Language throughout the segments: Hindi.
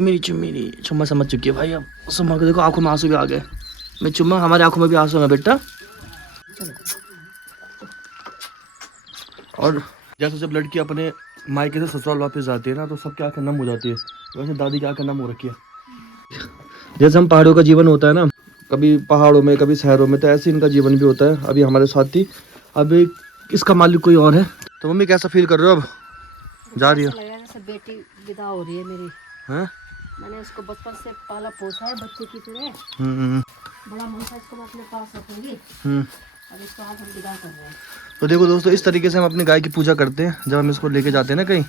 ये मेरी चुम्मा समझ चुकी है भाई। अब सुम्मा को देखो आंखों में आंसू भी आ गए। मैं चुम्मा हमारे आंखों में भी आंसू है बेटा। और जैसे जब लड़की अपने मायके से ससुराल वापस जाती है ना तो सबकी आंखें नम हो जाती है। वैसे दादी की आंखें नम हो रखी है। जैसे हम पहाड़ों का जीवन होता है ना, कभी पहाड़ों में कभी शहरों में, तो ऐसे इनका जीवन भी होता है। अभी हमारे साथ थी, अभी इसका मालिक कोई और है। तो मम्मी कैसा फील कर रहे हो अब? जा रही हो? जैसे बेटी विदा हो रही है मेरी। हैं? मैंने उसको बचपन से पाला पोसा है बच्चे की तरह। बड़ा मन था इसको मैं अपने पास रखूंगी। अब इसको आज हम विदा कर रहे हैं। तो देखो दोस्तों, इस तरीके से हम अपनी गाय की पूजा करते हैं। जब हम इसको लेके जाते हैं ना कहीं,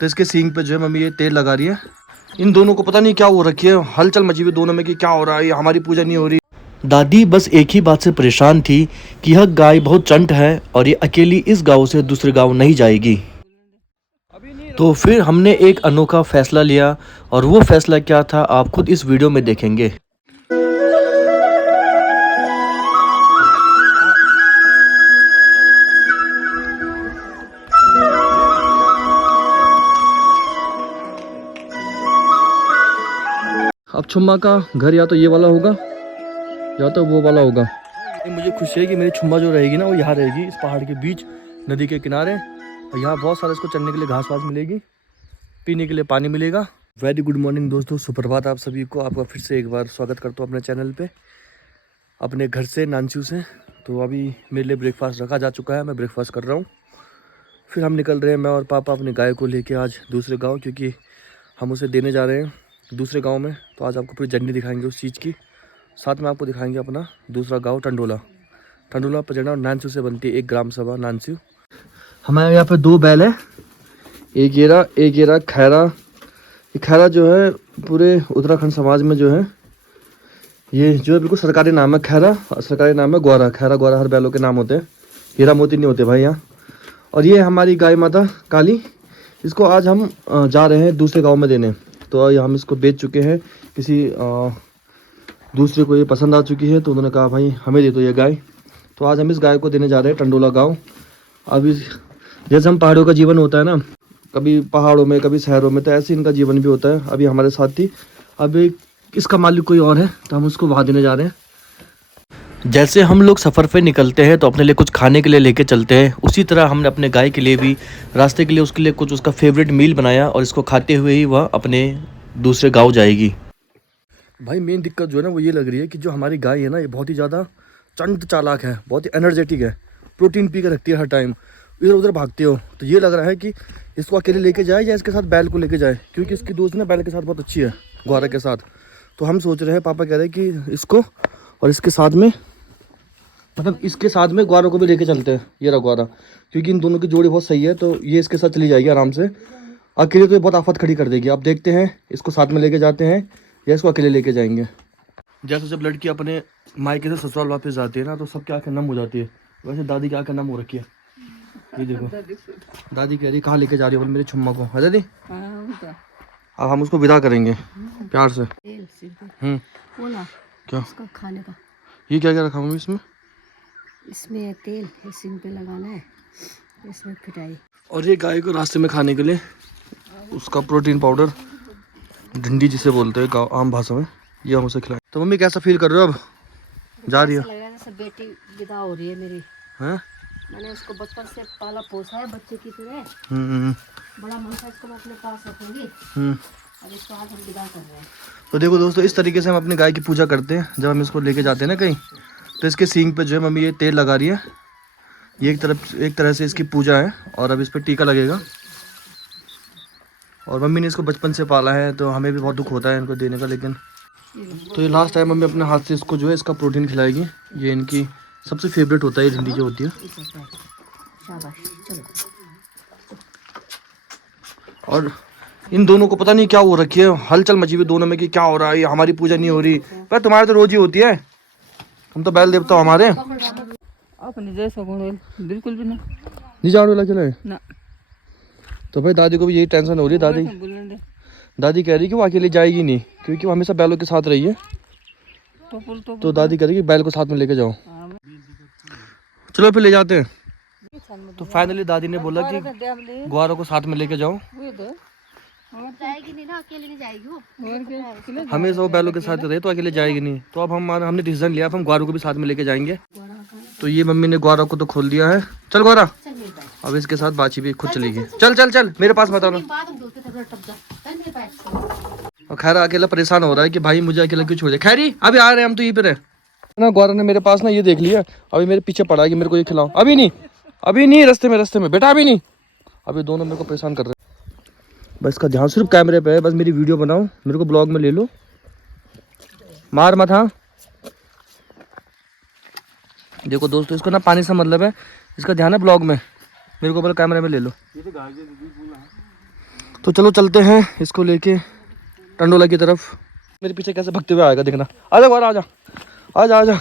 तो इसके सींग पे जो है मम्मी ये तेल लगा रही है। इन दोनों को पता नहीं क्या हो रखी है, हलचल मची हुई दोनों में कि क्या हो रहा है, ये हमारी पूजा नहीं हो रही। दादी बस एक ही बात से परेशान थी कि यह गाय बहुत चंट है और ये अकेली इस गांव से दूसरे गांव नहीं जाएगी। तो फिर हमने एक अनोखा फैसला लिया, और वो फैसला क्या था आप खुद इस वीडियो में देखेंगे। अब छुम्मा का घर या तो ये वाला होगा या तो वो वाला होगा। मुझे खुशी है कि मेरी छुम्मा जो रहेगी ना वो यहाँ रहेगी, इस पहाड़ के बीच नदी के किनारे। और यहाँ बहुत सारा इसको चलने के लिए घास वास मिलेगी, पीने के लिए पानी मिलेगा। वेरी गुड मॉर्निंग दोस्तों, सुप्रभात आप सभी को। आपका फिर से एक बार स्वागत करता हूँ अपने चैनल पे, अपने घर से नानचू से। तो अभी मेरे लिए ब्रेकफास्ट रखा जा चुका है, मैं ब्रेकफास्ट कर रहा हूँ। फिर हम निकल रहे हैं, मैं और पापा, अपनी गाय को लेके आज दूसरे गाँव, क्योंकि हम उसे देने जा रहे हैं दूसरे गांव में। तो आज आपको पूरी जर्नी दिखाएंगे उस चीज़ की। साथ में आपको दिखाएंगे अपना दूसरा गांव टंडोला। टंडोला पचड़ा और नानसू से बनती है एक ग्राम सभा नानसू। हमारे यहाँ पे दो बैल है, एक ये रहा खैरा। ये खैरा जो है पूरे उत्तराखंड समाज में जो है ये जो है बिल्कुल सरकारी नाम है खैरा, सरकारी नाम है ग्वारा। खैरा ग्वारा हर बैलों के नाम होते हैं, हीरा मोती नहीं होते भाई यहाँ। और ये हमारी गाय माता काली, इसको आज हम जा रहे हैं दूसरे गाँव में देने। तो हम इसको बेच चुके हैं, किसी दूसरे को ये पसंद आ चुकी है, तो उन्होंने कहा भाई हमें दे दो ये गाय। तो आज हम इस गाय को देने जा रहे हैं टंडोला गांव। अभी जैसे हम पहाड़ों का जीवन होता है ना, कभी पहाड़ों में कभी शहरों में, तो ऐसे इनका जीवन भी होता है। अभी हमारे साथ थी, अभी इसका मालिक कोई और है, तो हम उसको वहाँ देने जा रहे हैं। जैसे हम लोग सफ़र पे निकलते हैं तो अपने लिए कुछ खाने के लिए लेके चलते हैं, उसी तरह हमने अपने गाय के लिए भी रास्ते के लिए उसके लिए कुछ उसका फेवरेट मील बनाया, और इसको खाते हुए ही वह अपने दूसरे गांव जाएगी। भाई मेन दिक्कत जो है ना वो ये लग रही है कि जो हमारी गाय है ना ये बहुत ही ज़्यादा चंट चालाक है, बहुत ही एनर्जेटिक है, प्रोटीन पी कर रखती है हर टाइम, इधर उधर भागती हो। तो ये लग रहा है कि इसको अकेले लेके जाए या इसके साथ बैल को लेके जाए, क्योंकि इसकी दोस्त ना बैल के साथ बहुत अच्छी है, ग्वारा के साथ। तो हम सोच रहे हैं, पापा कह रहे हैं कि इसको और इसके साथ में, मतलब इसके साथ में ग्वारों को भी लेके चलते हैं। ये रहा ग्वारा, क्योंकि इन दोनों की जोड़ी बहुत सही है, तो ये इसके साथ चली जाएगी आराम से। अकेले तो ये बहुत आफत खड़ी कर देगी। आप देखते हैं इसको साथ में लेके जाते हैं या इसको अकेले लेके जाएंगे। जैसे जब लड़की अपने मायके से ससुराल वापस जाती है ना तो सबकी आंखें नम हो जाती है। वैसे दादी की आंखें नम हो रखी है। ये देखो दादी कह रही कहाँ लेके जा रही है मेरी छुम्मा को, है दादी? अब हम उसको विदा करेंगे प्यार से। क्या खाने का ये क्या क्या रखा मम्मी इसमें? इसमें तेल सिंग पे लगाना है, इसमें खटाई। और ये गाय को रास्ते में खाने के लिए उसका प्रोटीन पाउडर, भिंडी जिसे बोलते हैं आम भाषा में, ये हम उसे खिलाएं। तो मम्मी कैसा फील कर रहे हो अब? जा रही हो? जैसे बेटी विदा हो रही है मेरी। हैं? मैंने उसको बचपन से पाला पोसा है बच्चे की तरह। बड़ा मन था इसको मैं अपने पास रखूंगी। अब इसको आज हम विदा कर रहे हैं। तो देखो दोस्तों, इस तरीके से हम अपनी गाय की पूजा करते हैं। जब हम इसको लेके जाते हैं ना कहीं, तो इसके सींग पे जो है मम्मी ये तेल लगा रही है। ये एक तरह से इसकी पूजा है, और अब इस पर टीका लगेगा। और मम्मी ने इसको बचपन से पाला है, तो हमें भी बहुत दुख होता है इनको देने का, लेकिन तो ये लास्ट टाइम मम्मी अपने हाथ से इसको जो है इसका प्रोटीन खिलाएगी। ये इनकी सबसे फेवरेट होता है, ये भिंडी जो होती है। और इन दोनों को पता नहीं क्या हो रखी है, हलचल मची हुई दोनों में कि क्या हो रहा है, ये हमारी पूजा नहीं हो रही। पर तुम्हारे तो रोज ही होती है, हम तो बैल देवता हमारे। अपने जैसा बिल्कुल भी नहीं जाने वाला चले ना। तो भाई दादी को भी यही टेंशन हो रही है। दादी कह रही कि वो अकेले जाएगी नहीं, क्योंकि वो हमेशा बैलों के साथ रही है। तो दादी कह रही कि बैल को साथ में लेके जाओ। चलो फिर ले जाते हैं। तो फाइनली दादी ने बोला कि ग्वारों को साथ में लेके जाओ। जाएगी नहीं ना, अकेले नहीं जाएगी वो। और क्या अकेले हमें सब बैलों के साथ रहे तो अकेले जाएगी नहीं, तो अब हमने डिसीजन लिया, अब हम ग्वारों को भी साथ में लेके जाएंगे। तो ये मम्मी ने ग्वारा को तो खोल दिया है। चल ग्वारा, चल मेरे पास। अब इसके साथ बाची भी खुद चली गई। चल चल चल मेरे पास मत आना। बाद हम धोते थे, टप जा। चल मेरे पास। और खैरा अकेला परेशान हो रहा है कि भाई मुझे अकेला क्यों छोड़ दे। खैरी अभी आ रहे हैं हम, तो यहीं पे रहे ना। ग्वारा ने मेरे पास ना ये देख लिया, अभी मेरे पीछे पड़ा है कि मेरे को ये खिलाओ। अभी नहीं, रास्ते में बेटा, अभी नहीं। अभी दोनों मेरे को परेशान कर रहे हैं। बस इसका ध्यान सिर्फ कैमरे पे है, बस मेरी वीडियो बनाओ, मेरे को ब्लॉग में ले लो, मार मत। हाँ देखो दोस्तों, इसको ना पानी से मतलब है, इसका ध्यान है ब्लॉग में, मेरे को बोला कैमरे में ले लो। तो चलो चलते हैं इसको लेके टंडोला की तरफ। मेरे पीछे कैसे भगते हुए आएगा देखना। आजा बाहर, आजा आजा आजा।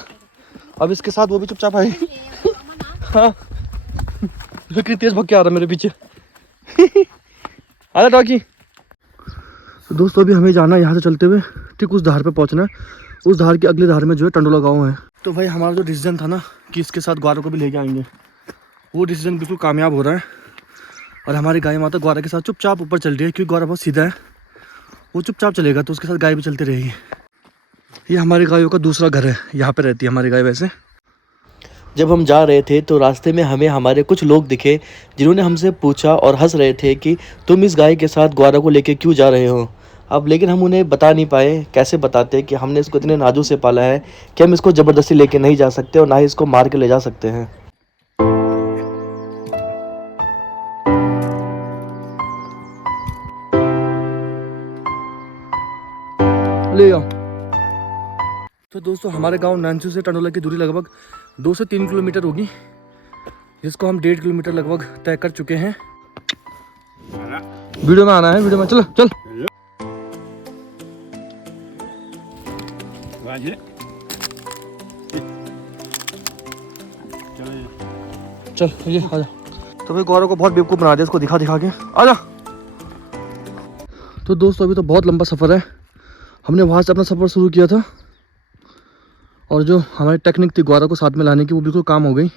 अब इसके साथ वो भी चुपचाप आए। हाँ कितनी तेज भग के आ रहा है मेरे पीछे। आजा डॉगी। तो दोस्तों अभी हमें जाना है यहाँ से चलते हुए, ठीक उस धार पे पहुँचना है। उस धार के अगले धार में जो है टंडोला गाँव है। तो भाई हमारा जो डिसीजन था ना कि इसके साथ ग्वारों को भी लेके आएंगे, वो डिसीजन बिल्कुल कामयाब हो रहा है। और हमारी गाय माता ग्वारा के साथ चुपचाप ऊपर चल रही है, क्योंकि ग्वारा बहुत सीधा है, वो चुपचाप चलेगा तो उसके साथ गाय भी चलती रहेगी। ये हमारी गायों का दूसरा घर है, यहाँ पे रहती है हमारी गाय। वैसे जब हम जा रहे थे तो रास्ते में हमें हमारे कुछ लोग दिखे, जिन्होंने हमसे पूछा और हंस रहे थे कि तुम इस गाय के साथ ग्वारा को लेके क्यों जा रहे हो। अब लेकिन हम उन्हें बता नहीं पाए, कैसे बताते कि हमने इसको इतने नाजुक से पाला है कि हम इसको ज़बरदस्ती लेके नहीं जा सकते और ना ही इसको मार के ले जा सकते हैं। ले आओ। तो दोस्तों हमारे गांव नानसू से टंडोला की दूरी लगभग 2 से 3 किलोमीटर होगी, जिसको हम 1.5 किलोमीटर लगभग तय कर चुके हैं। वीडियो में आना है, वीडियो में चल चल। चल ये आजा। तो भाई गौरव को बहुत बेवकूफ़ बना दिया इसको दिखा दिखा के। आजा। तो दोस्तों अभी तो बहुत लंबा सफ़र है, हमने वहाँ से अपना सफ़र शुरू किया था और जो हमारी टेक्निक थी ग्वारा को साथ में लाने की वो बिल्कुल काम हो गई।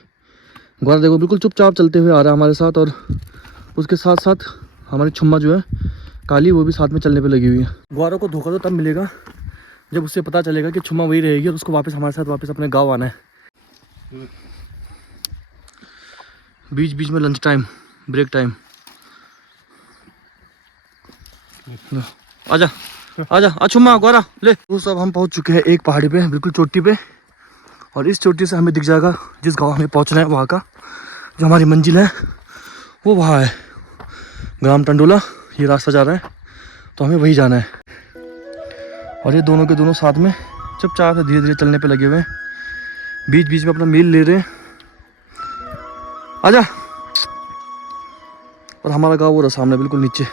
ग्वारा देखो बिल्कुल चुपचाप चलते हुए आ रहा है हमारे साथ, और उसके साथ साथ हमारी छुम्मा जो है काली, वो भी साथ में चलने पे लगी हुई है। ग्वारा को धोखा तो तब मिलेगा जब उससे पता चलेगा कि छुम्मा वही रहेगी और उसको वापस हमारे साथ वापस अपने गाँव आना है। बीच बीच में लंच टाइम, ब्रेक टाइम। आजा आजा छुम्मा ग्वारा ले। दोस्तों अब हम पहुंच चुके हैं एक पहाड़ी पे, बिल्कुल चोटी पे, और इस चोटी से हमें दिख जाएगा जिस गांव हमें पहुंचना है वहाँ का जो हमारी मंजिल है वो वहाँ है, ग्राम टंडोला। ये रास्ता जा रहा है तो हमें वही जाना है। और ये दोनों के दोनों साथ में चुपचाप से धीरे धीरे चलने पे लगे हुए हैं, बीच बीच में अपना मील ले रहे हैं। आजा। और हमारा गाँव वो रहा सामने बिल्कुल नीचे।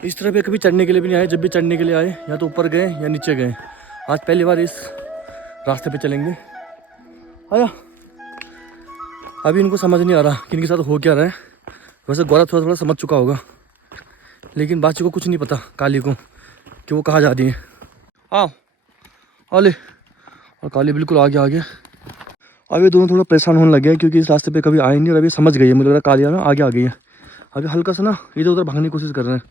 इस तरह पे कभी चढ़ने के लिए भी नहीं आए, जब भी चढ़ने के लिए आए या तो ऊपर गए या नीचे गए। आज पहली बार इस रास्ते पे चलेंगे। आया। अभी इनको समझ नहीं आ रहा कि इनके साथ हो क्या रहा है। वैसे गौरा थोड़ा थोड़ा समझ चुका होगा, लेकिन बाची को कुछ नहीं पता काली को कि वो कहाँ जा रही है। आओ आ ले। और काली बिल्कुल आगे आ गया। अब ये दोनों थोड़ा परेशान होने लगे हैं क्योंकि इस रास्ते पे कभी आए नहीं और अभी समझ गई है। मुझे लग रहा है कालिया ना आगे आ गई है। अभी हल्का सा ना इधर उधर भागने की कोशिश कर रहे हैं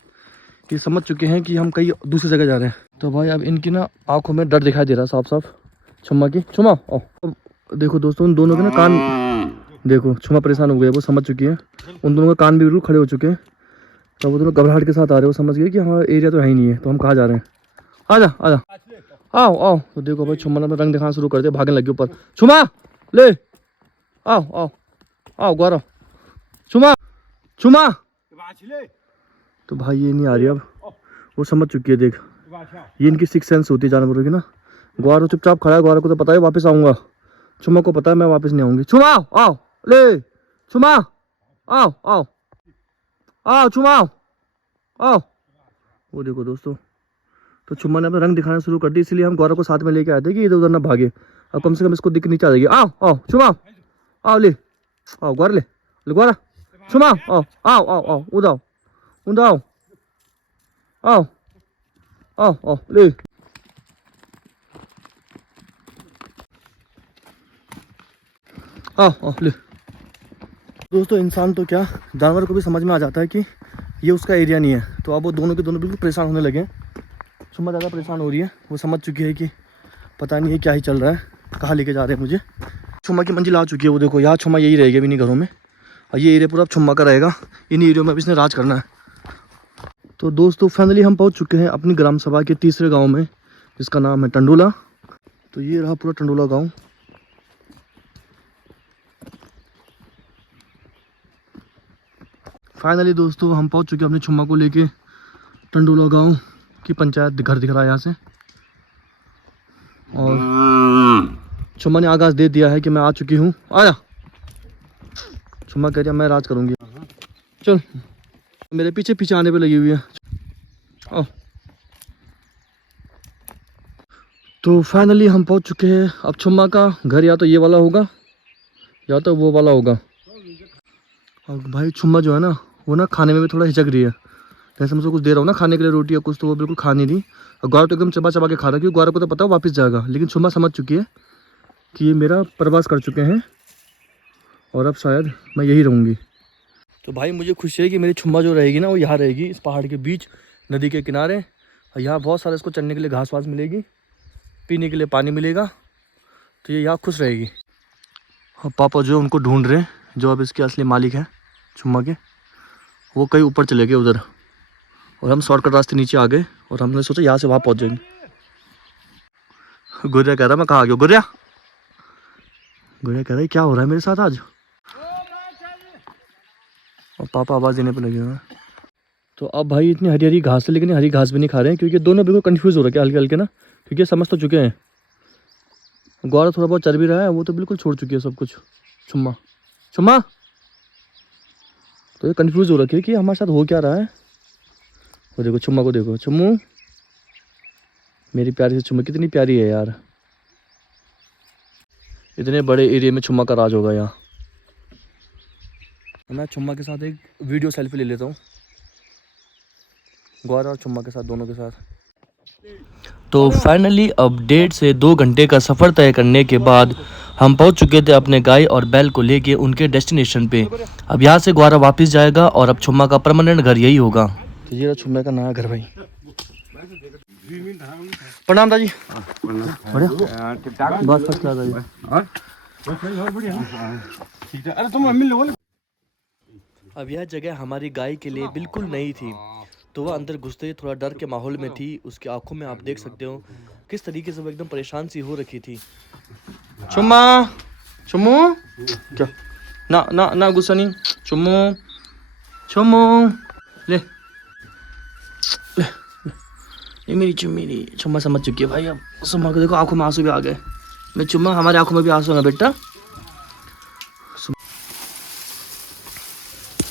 कि समझ चुके हैं कि हम कहीं दूसरी जगह जा रहे हैं। तो भाई अब इनकी ना आंखों में डर दिखाई दे रहा है साफ साफ। छुम्मा की छुम्मा आओ। देखो दोस्तों उन दोनों के ना कान देखो, छुम्मा परेशान हो गया, वो समझ चुकी है। उन दोनों का कान भी बिल्कुल खड़े हो चुके हैं। तो वो दोनों घबराहट के साथ आ रहे हैं, वो समझ गए कि हमारा एरिया तो है ही नहीं है, तो हम कहाँ जा रहे हैं। आजा आजा आओ आओ। तो देखो भाई छुम्मा ने अपना रंग दिखाना शुरू कर दिया, भागने लगे ऊपर। छुम्मा ले आओ आओ आओ गौरव। छुम्मा छुम्मा। तो भाई ये नहीं आ रही, अब वो समझ चुकी है। देख ये इनकी सिक्स सेंस होती है जानवरों की ना। ग्वारो चुपचाप खड़ा है, ग्वारो को तो पता है वापस आऊंगा, छुम्मा को पता है मैं वापस नहीं आऊंगी। छुम्मा आओ ले। छुम्मा आओ आओ आओ। छुम्मा आओ। वो देखो दोस्तों, तो छुम्मा ने अपना रंग दिखाना शुरू कर दी, इसलिए हम ग्वारा को साथ में लेके आए थे कि इधर उधर ना भागे। अब कम से कम इसको दिख नीचे आ जाएगी। आओ आओ छुम्मा आओ ले आओ ग्वारा ले ग्वारा। छुम्मा आओ आओ आओ आओ उदाओ उदाओ आओ आओ आओ ले। आओ आओ ले। दोस्तों इंसान तो क्या, जानवर को भी समझ में आ जाता है कि ये उसका एरिया नहीं है। तो अब वो दोनों के दोनों बिल्कुल परेशान होने लगे हैं। चुम्मा ज़्यादा परेशान हो रही है, वो समझ चुकी है कि पता नहीं है क्या ही चल रहा है, कहाँ लेके जा रहे हैं मुझे। चुम्मा की मंजिल आ चुकी है, वो देखो यहाँ चुम्मा यही रहेगी अभी नहीं घरों में, और ये एरिया पूरा चुम्मा का रहेगा। इन एरियो में अभी इसने राज करना है। तो दोस्तों फाइनली हम पहुँच चुके हैं अपनी ग्राम सभा के तीसरे गाँव में, जिसका नाम है टंडोला। तो ये रहा पूरा टंडोला गाँव। फाइनली दोस्तों हम पहुंच चुके हैं अपने चुम्मा को लेके टंडोला गांव की पंचायत घर दिख रहा है यहाँ से। और चुम्मा ने आगाज दे दिया है कि मैं आ चुकी हूँ। आया चुम्मा कह रही है मैं राज करूँगी। चल मेरे पीछे पीछे आने पे लगी हुई है। आओ। तो फाइनली हम पहुंच चुके हैं। अब चुम्मा का घर या तो ये वाला होगा या तो वो वाला होगा। और भाई चुम्मा जो है ना, वो ना खाने में भी थोड़ा हिचक रही है। जैसे मैं उसको कुछ दे रहा हूँ ना खाने के लिए, रोटी या कुछ, तो वो बिल्कुल खा नहीं रही। और गौरव तो एकदम चबा चबा के खा रहा है, क्योंकि गौरव को तो पता है वापस जाएगा। लेकिन चुम्मा समझ चुकी है कि ये मेरा प्रवास कर चुके हैं और अब शायद मैं यही रहूँगी। तो भाई मुझे खुशी है कि मेरी चुम्मा जो रहेगी ना, वो यहाँ रहेगी, इस पहाड़ के बीच, नदी के किनारे। और यहाँ बहुत सारा इसको चढ़ने के लिए घास वास मिलेगी, पीने के लिए पानी मिलेगा। तो ये यहाँ खुश रहेगी। और पापा जो उनको ढूंढ रहे हैं, जो अब इसके असली मालिक हैं चुम्मा के, वो कहीं ऊपर चले गए उधर। और हम शॉर्टकट रास्ते नीचे आ गए और हमने सोचा यहाँ से वहाँ पहुँच जाएंगे। गुरिया कह रहा मैं कहाँ आ गया। गुरिया कह रहा है क्या हो रहा है मेरे साथ आज। और पापा आवाज़ देने पे लगे हुए हैं। तो अब भाई इतनी हरी हरी घास है, लेकिन हरी घास भी नहीं खा रहे हैं, क्योंकि दोनों बिल्कुल कंफ्यूज हो रहे हैं हल्के हल्के ना, क्योंकि समझ तो चुके हैं। गौरव थोड़ा बहुत चल भी रहा है, वो तो बिल्कुल छोड़ चुकी है सब कुछ। चुम्मा तो ये कंफ्यूज हो रखी है कि हमारे साथ हो क्या रहा है। वो देखो चुम्मा को देखो, चुम्मू मेरी प्यारी से चुम्मा कितनी प्यारी है यार। इतने बड़े एरिया में चुम्मा का राज होगा यहाँ। मैं चुम्मा के साथ एक वीडियो सेल्फी ले लेता हूँ, गौरव और चुम्मा के साथ, दोनों के साथ। तो फाइनली अब 1.5 से 2 घंटे का सफ़र तय करने के बाद हम पहुंच चुके थे अपने गाय और बैल को लेके उनके डेस्टिनेशन पे। अब यहाँ से गौरव वापस जाएगा और अब चुम्मा का परमानेंट घर यही होगा। तो ये चुम्मा का नया घर भाई। प्रणाम दादी। बढ़िया बस फर्स्ट क्लास दादी। अब यह जगह हमारी गाय के लिए बिल्कुल नई थी, तो वह अंदर घुसते ही थोड़ा डर के माहौल में थी। उसकी आंखों में आप देख सकते हो किस तरीके से वो एकदम परेशान सी हो रखी थी। चुम्मा चुम्मू क्या ना ना ना गुस्सा नहीं। चुम्मू ले ले, ये मेरी चुम्मा समझ चुकी है भाई। अब चुम्मा को देखो आंखों में आंसू भी आ गए। मैं चुम्मा हमारी आंखों में भी आंसू है बेटा।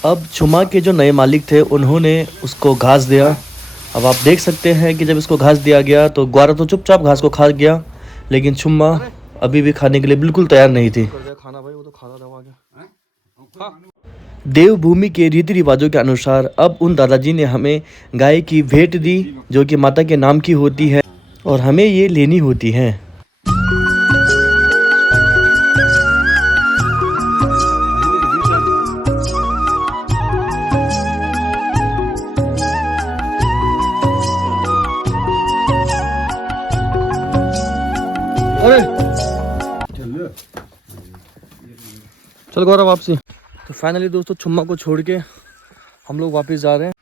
अब चुम्मा के जो नए मालिक थे उन्होंने उसको घास दिया। अब आप देख सकते हैं कि जब इसको घास दिया गया तो ग्वारा तो चुपचाप घास को खा गया, लेकिन चुम्मा अभी भी खाने के लिए बिल्कुल तैयार नहीं थी। खाना भाई वो तो खाना दवा गया। देवभूमि के रीति रिवाजों के अनुसार अब उन दादाजी ने हमें गाय की भेंट दी, जो कि माता के नाम की होती है और हमें ये लेनी होती है। चल गौरव वापसी। तो फाइनली दोस्तों चुम्मा को छोड़ के हम लोग वापस जा रहे हैं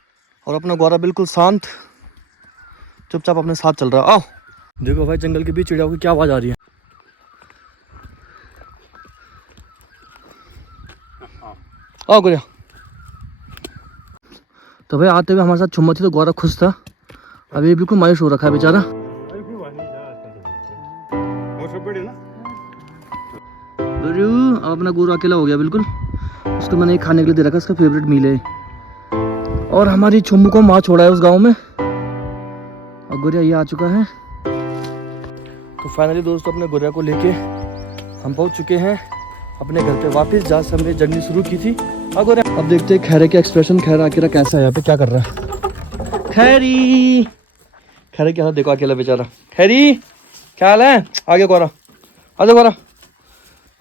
और अपना गौरव बिल्कुल शांत चुपचाप अपने साथ चल रहा है। आओ देखो भाई जंगल के बीच चिड़ियाओं की क्या आवाज़ आ रही है। आओ गुड़िया। तो भाई आते हुए हमारे साथ चुम्मा थी तो गौरव खुश था। अभी बिल्कुल मायूस हो रखा है बेचारा। अब अपना गुरु अकेला हो गया बिल्कुल। उसको मैंने खाने के लिए दे रखा, उसका फेवरेट मील है। और हमारी चुम्मू को माँ छोड़ा है उस गांव में और गुरिया ये आ चुका है। तो फाइनली दोस्तों अपने गुरिया को लेके हम पहुंच चुके हैं अपने घर पे वापस, जहाँ से हमने जर्नी शुरू की थी। अब देखते हैं खैरे के एक्सप्रेशन। खैरा अकेला कैसा है यहाँ पे, क्या कर रहा है। खैरे क्या देखो अकेला बेचारा। खैरी क्या हाल है। आगे गौरा, आजा गौरा।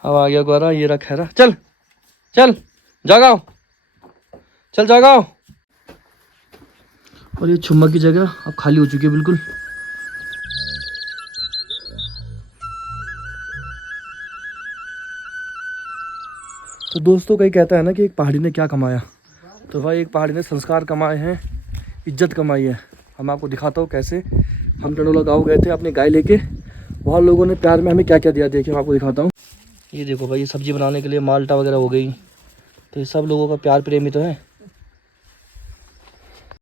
अब आ गया गौरा, ये रहा खैरा। चल चल जागाओ, चल जागाओ। और ये छुम्मा की जगह अब खाली हो चुकी है बिल्कुल। तो दोस्तों कहीं कहता है ना कि एक पहाड़ी ने क्या कमाया, तो भाई एक पहाड़ी ने संस्कार कमाए हैं, इज्जत कमाई है। हम आपको दिखाता हूँ कैसे। हम टंडोला गाँव गए थे अपने गाय लेके, वहाँ लोगों ने प्यार में हमें क्या क्या दिया, देखिए मैं आपको दिखाता हूँ। ये देखो भाई, ये सब्जी बनाने के लिए माल्टा वगैरह हो गई, तो ये सब लोगों का प्यार प्रेम ही तो है।